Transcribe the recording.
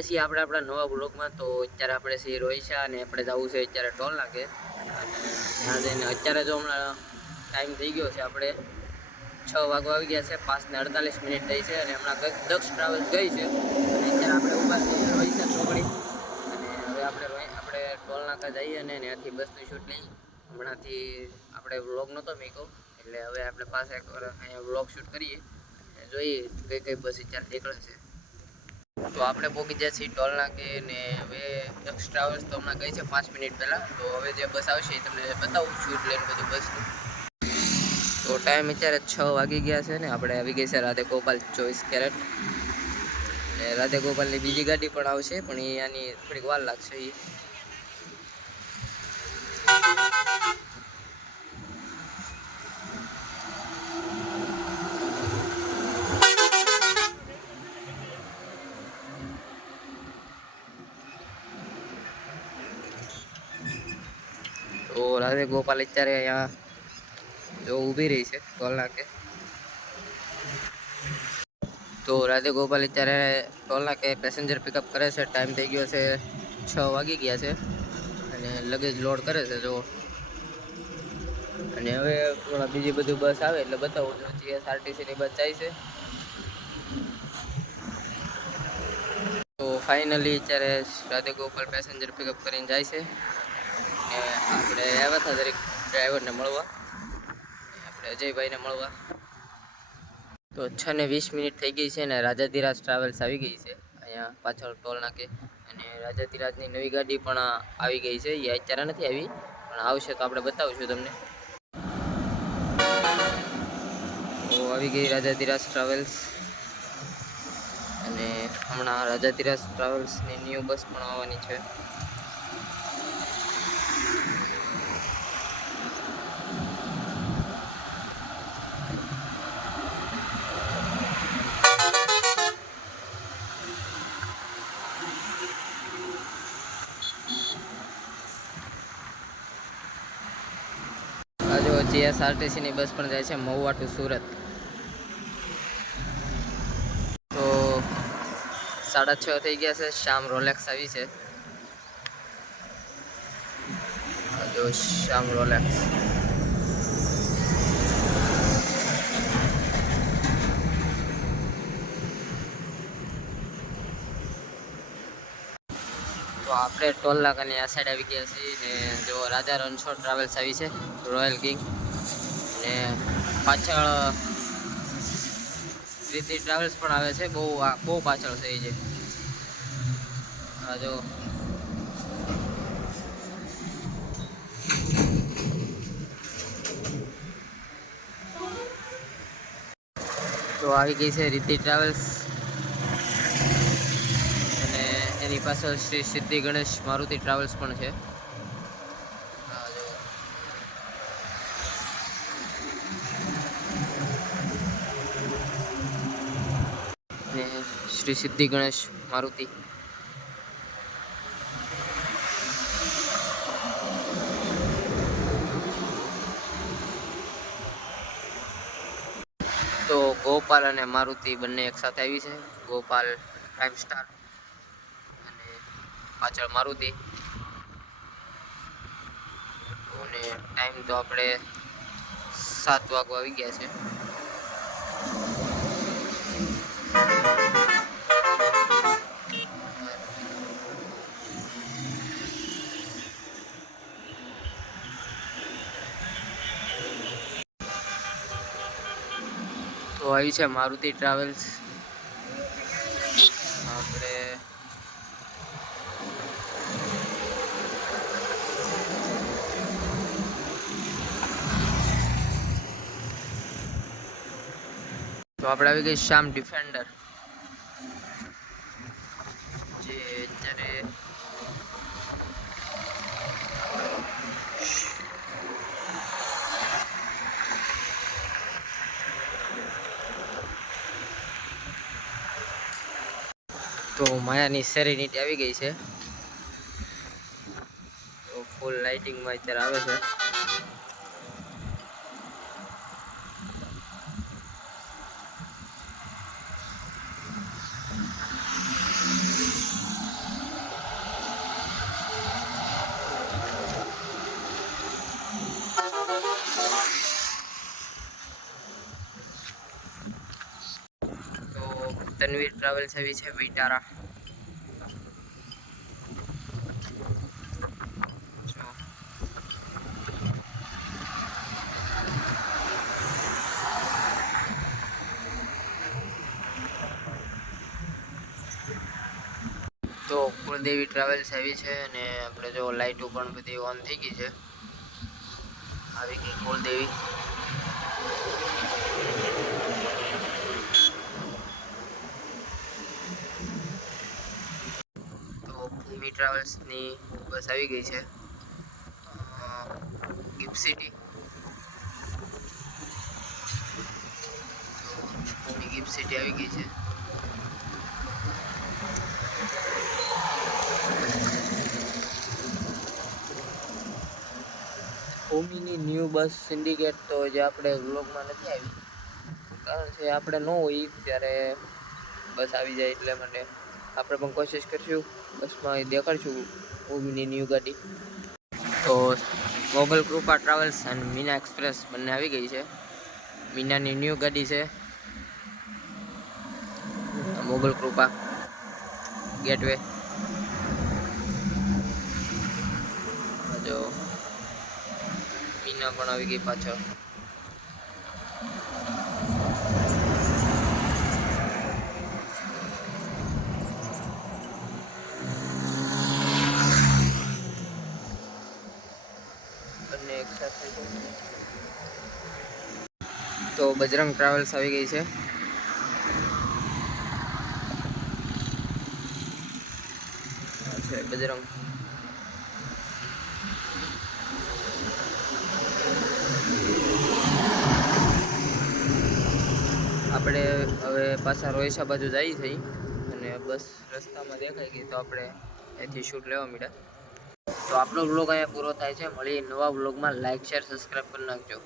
ગયા છીએ આપણે આપણા નવા બ્લોગમાં તો અત્યારે આપણે છીએ રોહિશા અને આપણે જવું છે અત્યારે ટોલ નાખે ત્યાં જઈને અત્યારે જો હમણાં ટાઈમ થઈ ગયો છે આપણે છ વાગવા આવી ગયા છે, પાંચ ને અડતાલીસ મિનિટ થઈ છે અને હમણાં દક્ષ ટ્રાવેલ્સ ગઈ છે. અને અત્યારે આપણે ઊભા છીએ રોહિશા ચોકડી. અને હવે આપણે આપણે ટોલ નાકા જઈએ અને ત્યાંથી બસની શૂટ લઈ. હમણાંથી આપણે વ્લોગ નહોતો મેકો એટલે હવે આપણે પાસે અહીંયા વ્લોગ શૂટ કરીએ. જોઈએ કઈ કઈ બસ અત્યારે નીકળે છે. તો આપણે પહોંચી ગયા છીએ ટોલ નાકે ને હવે દક્ષ ટ્રાવેલ્સ તો હમણાં ગઈ છે પાંચ મિનિટ પહેલાં. તો હવે જે બસ આવશે એ તમને બતાવું છું લઈને બધું બસનું તો ટાઈમ અત્યારે છ વાગી ગયા છે ને, આપણે આવી ગઈ છે રાધે ગોપાલ ચોવીસ કેરેટ. ને રાધે ગોપાલની બીજી ગાડી પણ આવશે, પણ એ આની થોડીક વાર લાગશે એ તો રાધે ગોપાલ અત્યારે અહીંયા જો ઊભી રહી છે ટોલ નાકે તો રાધે ગોપાલ અત્યારે ટોલ નાકે પેસેન્જર પિકઅપ કરે છે. ટાઈમ થઈ ગયો છે છ વાગી ગયા છે અને લગેજ લોડ કરે છે જો અને હવે હમણાં બીજી બધું બસ આવે એટલે બતાવું જીએસઆરટીસીની બસ જાય છે. તો ફાઇનલી અત્યારે રાધે ગોપાલ પેસેન્જર પિકઅપ કરીને જાય છે. ને આપણે આવ્યા હતા દરેક ડ્રાઈવરને મળવા. આપણે અજયભાઈને મળવા. તો છ ને વીસ મિનિટ થઈ ગઈ છે ને રાજાધિરાજ ટ્રાવેલ્સ આવી ગઈ છે. અહીંયા પાછળ ટોલ નાકે. અને રાજાધિરાજની નવી ગાડી પણ આવી ગઈ છે. એ અત્યારે નથી આવી, પણ આવશે તો આપણે બતાવીશું તમને. તો આવી ગઈ રાજાધિરાજ ટ્રાવેલ્સ અને હમણાં રાજાધિરાજ ટ્રાવેલ્સની ન્યૂ બસ પણ આવવાની છે. જીએસઆરટીસીની બસ પણ જાય છે મહુવા ટુ સુરત. તો સાડા છ થઈ ગયા છે, શામ રોલેક્સ આવી છે. જો શામ રોલેક્સ આપણે ટોલ નાકાની આ સાઈડ આવી ગયા છીએ ને જો રાજા રણછોડ ટ્રાવેલ્સ આવી છે રોયલ કિંગ ને પાછળ, રીતિ ટ્રાવેલ્સ પણ આવે છે, બહુ બહુ પાછળ છે એ જો. તો આવી ગઈ છે રીતિ ટ્રાવેલ્સ અને એની પાછળ શ્રી સિદ્ધિ ગણેશ મારુતિ ટ્રાવેલ્સ પણ છે. શ્રી સિદ્ધિ ગણેશ મારુતિ. તો ગોપાલ અને મારુતિ બંને એકસાથે આવી છે. ગોપાલ ફાઇવ સ્ટાર પાછળ મારુતિ અને ટાઈમ તો આપણે સાત વાગવા આવી ગયા છે. તો આવી છે મારુતિ ટ્રાવેલ્સ આપણે તો આપણે આવી ગઈ શ્યામ ડિફેન્ડર જે અત્યારે તો માયાની સેરેનિટી આવી ગઈ છે. તો ફૂલ લાઇટિંગમાં અત્યારે આવે છે. તનવીર ટ્રાવેલ્સ એવી છે વિટારા. તો કુળદેવી ટ્રાવેલ્સ આવી છે અને આપણે જો લાઇટો પણ બધી ઓન થઈ ગઈ છે. આવી ગઈ કુળદેવી ભૂમિ ટ્રાવેલ્સની બસ આવી ગઈ છે. ગિફ્ટ સિટી ગિફ્ટ સિટી આવી ગઈ છે. ઓમીની ન્યૂ બસ સિન્ડિકેટ તો જે આપણે વ્લોગમાં નથી આવી. કારણ છે, આપણે ન હોય ત્યારે બસ આવી જાય એટલે મને. આપણે પણ કોશિશ કરીશું. બસમાં દેખાડશું ભૂમિની ન્યૂ ગાડી. તો મોગલ કૃપા ટ્રાવેલ્સ અને મીના એક્સપ્રેસ બંને આવી ગઈ છે. મીનાની ન્યૂ ગાડી છે. મોગલ કૃપા ગેટવે જો મીના પણ આવી ગઈ પાછળ બંને એક સાથે છે. તો બજરંગ ટ્રાવેલ્સ આવી ગઈ છે. બજરંગ. આપણે હવે પાછા રોયસા બાજુ જઈએ છીએ અને બસ રસ્તામાં દેખાઈ ગઈ તો આપણે એથી શૂટ લેવા માંડ્યા. તો આપણો વ્લોગ અહીંયા પૂરો થાય છે. મળીએ નવા વ્લોગમાં લાઈક શેર સબસ્ક્રાઈબ કરી નાખજો.